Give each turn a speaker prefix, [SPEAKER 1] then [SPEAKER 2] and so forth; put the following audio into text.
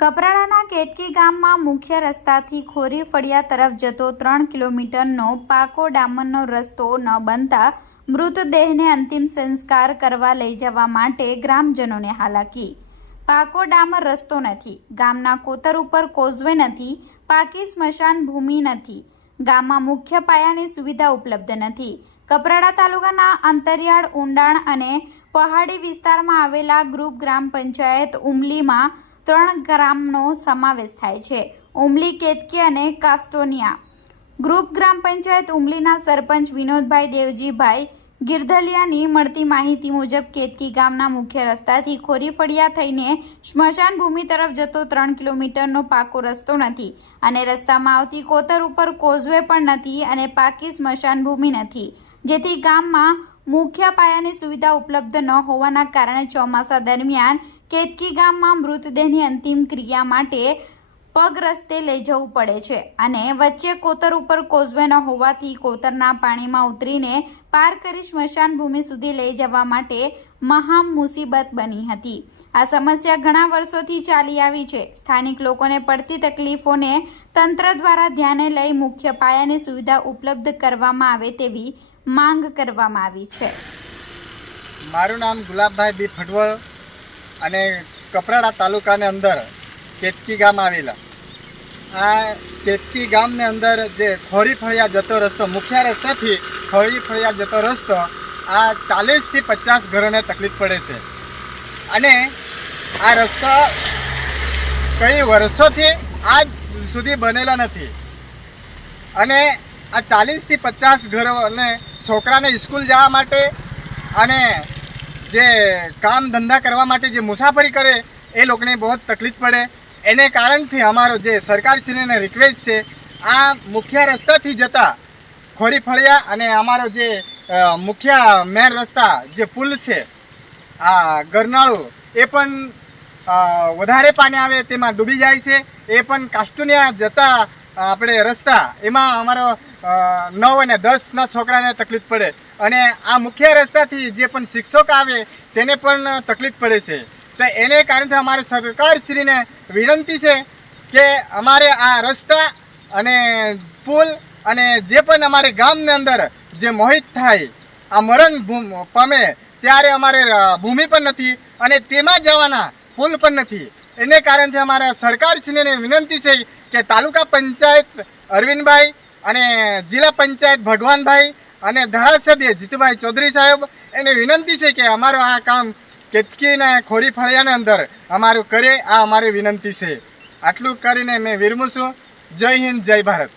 [SPEAKER 1] કપરાડાના કેતકી ગામમાં મુખ્ય રસ્તાથી ખોરી ફળિયા તરફ જતો ત્રણ કિલોમીટરનો પાકો ડામરનો રસ્તો ન બનતા મૃતદેહને અંતિમ સંસ્કાર કરવા લઈ જવા માટે ગ્રામજનોને હાલાકી. પાકો ડામર રસ્તો નથી, ગામના કોતર ઉપર કોઝવે નથી, પાકી સ્મશાન ભૂમિ નથી, ગામમાં મુખ્ય પાયાની સુવિધા ઉપલબ્ધ નથી. કપરાડા તાલુકાના અંતરિયાળ, ઊંડાણ અને પહાડી વિસ્તારમાં આવેલા ગ્રુપ ગ્રામ પંચાયત ઉમલીમાં ત્રણ ગ્રામનો સમાવેશ થાય છે. ઉમલી, કેતકી અને કાસ્ટોનિયા. ગ્રુપ ગ્રામ પંચાયત ઉમલીના સરપંચ વિનોદભાઈ દેવજીભાઈ ગિરધલિયાની મળતી માહિતી મુજબ કેતકી ગામના મુખ્ય રસ્તાથી ખોરીફળિયા થઈને સ્મશાન ભૂમિ તરફ જતો ત્રણ કિલોમીટરનો પાકો રસ્તો નથી અને રસ્તામાં આવતી કોતર ઉપર કોઝવે પણ નથી અને પાકી સ્મશાન ભૂમિ નથી. જેથી ગામમાં મુખ્ય પાયાની સુવિધા ઉપલબ્ધ ન હોવાના કારણે ચોમાસા દરમિયાન કેતકી ગામમાં મૃતદેહની અંતિમ ક્રિયા માટે પગ રસ્તે લઈ જવું પડે છે અને વચ્ચે કોતર ઉપર કોઝવે ન હોવાથી કોતરના પાણીમાં ઉતરીને પાર કરી સ્મશાન ભૂમિ સુધી લઈ જવા માટે મહા મુસીબત બની હતી. આ સમસ્યા ઘણા વર્ષોથી ચાલી આવી છે. સ્થાનિક લોકોને પડતી તકલીફોને તંત્ર દ્વારા ધ્યાને લઈ મુખ્ય પાયાની સુવિધા ઉપલબ્ધ કરવામાં આવે તેવી માંગ કરવામાં આવી છે.
[SPEAKER 2] મારું નામ ગુલાબભાઈ બી ફટવળ અને કપરાડા તાલુકાને અંદર કેતકી ગામ આવેલા. આ કેતકી ગામની અંદર જે ખોરી ફળિયા જતો રસ્તો, મુખ્ય રસ્તાથી ખોરી ફળિયા જતો રસ્તો, આ ચાલીસથી પચાસ ઘરોને તકલીફ પડે છે. અને આ રસ્તો કઈ વર્ષોથી આજ સુધી બનેલા નથી. અને આ ચાલીસથી પચાસ ઘરો અને છોકરાને સ્કૂલ જવા માટે અને જે કામ ધંધા કરવા માટે જે મુસાફરી કરે, એ લોકોને બહુ તકલીફ પડે. એને કારણથી અમારો જે સરકારશ્રીને રિક્વેસ્ટ છે, આ મુખ્ય રસ્તાથી જતા ખોરી ફળિયા અને અમારો જે મુખ્ય મેન રસ્તા જે પુલ છે, આ ગરનાળું, એ પણ વધારે પાણી આવે તેમાં ડૂબી જાય છે. એ પણ કાસ્ટુનિયા જતા આપણે રસ્તા, એમાં અમારો નવ અને દસના છોકરાને તકલીફ પડે. અને આ મુખ્ય રસ્તાથી જે પણ શિક્ષક આવે, તેને પણ તકલીફ પડે છે. તો એને કારણે અમારે સરકારશ્રીને વિનંતી છે કે અમારે આ રસ્તા અને પુલ અને જે પણ અમારે ગામની અંદર જે મોહિત થાય, આ મરણ પામે, ત્યારે અમારે ભૂમિ પણ નથી અને તેમાં જવાના પુલ પણ નથી. એને કારણથી અમારા સરકારશ્રીને વિનંતી છે કે તાલુકા પંચાયત અરવિંદભાઈ અને જિલ્લા પંચાયત ભગવાનભાઈ અને ધારાસભ્ય જીતુભાઈ ચૌધરી સાહેબ એને વિનંતી છે કે અમારું આ કામ કેતકીને ખોરી ફળિયાને અંદર અમારું કરે, આ અમારી વિનંતી છે. આટલું કરીને મેં વિરમું છું. જય હિન્દ, જય ભારત.